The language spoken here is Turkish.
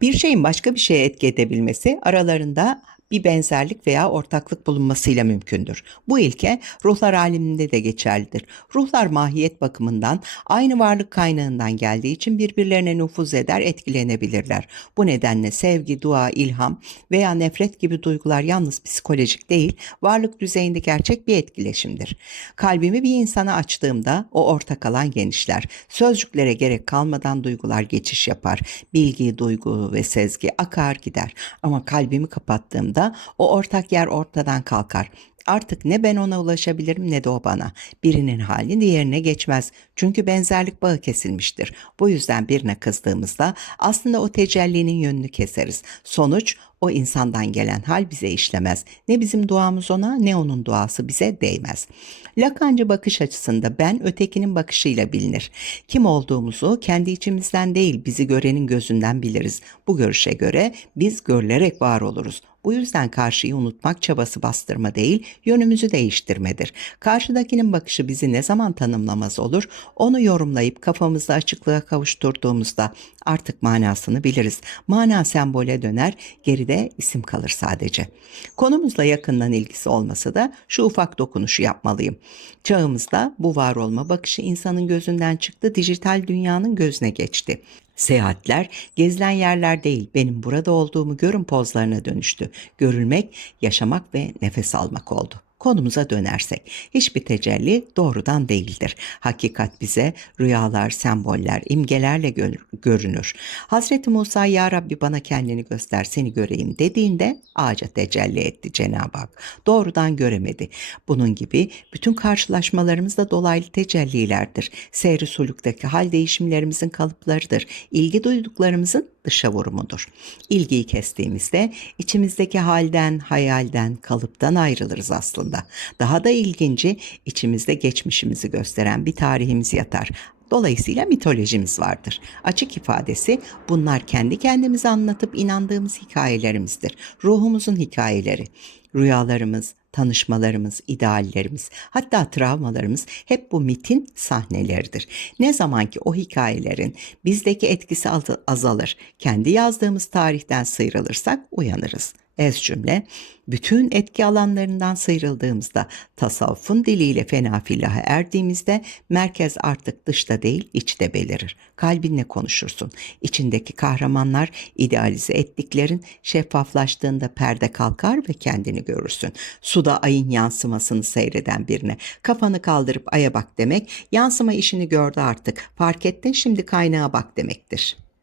Bir şeyin başka bir şeye etki edebilmesi aralarında bir benzerlik veya ortaklık bulunmasıyla mümkündür. Bu ilke ruhlar aleminde de geçerlidir. Ruhlar mahiyet bakımından aynı varlık kaynağından geldiği için birbirlerine nüfuz eder, etkilenebilirler. Bu nedenle sevgi, dua, ilham veya nefret gibi duygular yalnız psikolojik değil, varlık düzeyinde gerçek bir etkileşimdir. Kalbimi bir insana açtığımda o ortak alan genişler. Sözcüklere gerek kalmadan duygular geçiş yapar. Bilgi, duygu ve sezgi akar gider. Ama kalbimi kapattığımda o ortak yer ortadan kalkar. Artık ne ben ona ulaşabilirim ne de o bana. Birinin hali diğerine geçmez. Çünkü benzerlik bağı kesilmiştir. Bu yüzden birine kızdığımızda aslında o tecellinin yönünü keseriz. Sonuç o insandan gelen hal bize işlemez. Ne bizim duamız ona ne onun duası bize değmez. Lakancı bakış açısında ben ötekinin bakışıyla bilinir. Kim olduğumuzu kendi içimizden değil bizi görenin gözünden biliriz. Bu görüşe göre biz görülerek var oluruz. Bu yüzden karşıyı unutmak çabası bastırma değil, yönümüzü değiştirmedir. Karşıdakinin bakışı bizi ne zaman tanımlamaz olur, onu yorumlayıp kafamızda açıklığa kavuşturduğumuzda artık manasını biliriz. Mana sembole döner, geride isim kalır sadece. Konumuzla yakından ilgisi olmasa da şu ufak dokunuşu yapmalıyım. Çağımızda bu var olma bakışı insanın gözünden çıktı, dijital dünyanın gözüne geçti. Seyahatler gezilen yerler değil, benim burada olduğumu görün pozlarına dönüştü. Görülmek, yaşamak ve nefes almak oldu. Konumuza dönersek, hiçbir tecelli doğrudan değildir. Hakikat bize rüyalar, semboller, imgelerle gör- görünür. Hazreti Musa ya Rabbi bana kendini göster seni göreyim dediğinde ağaca tecelli etti Cenab-ı Hak. Doğrudan göremedi. Bunun gibi bütün karşılaşmalarımız da dolaylı tecellilerdir. Seyri suluktaki hal değişimlerimizin kalıplarıdır. İlgi duyduklarımızın dışa vurumudur. İlgiyi kestiğimizde içimizdeki halden, hayalden, kalıptan ayrılırız aslında. Daha da ilginci içimizde geçmişimizi gösteren bir tarihimiz yatar. Dolayısıyla mitolojimiz vardır. Açık ifadesi bunlar kendi kendimize anlatıp inandığımız hikayelerimizdir. Ruhumuzun hikayeleri. Rüyalarımız, tanışmalarımız, ideallerimiz, hatta travmalarımız hep bu mitin sahneleridir. Ne zaman ki o hikayelerin bizdeki etkisi az- azalır, kendi yazdığımız tarihten sıyrılırsak uyanırız. Ez cümle, bütün etki alanlarından sıyrıldığımızda, tasavvufun diliyle fena filaha erdiğimizde merkez artık dışta değil içte belirir. Kalbinle konuşursun. İçindeki kahramanlar idealize ettiklerin şeffaflaştığında perde kalkar ve kendini görürsün. Suda ayın yansımasını seyreden birine kafanı kaldırıp aya bak demek, yansıma işini gördü artık, fark ettin şimdi kaynağa bak demektir.''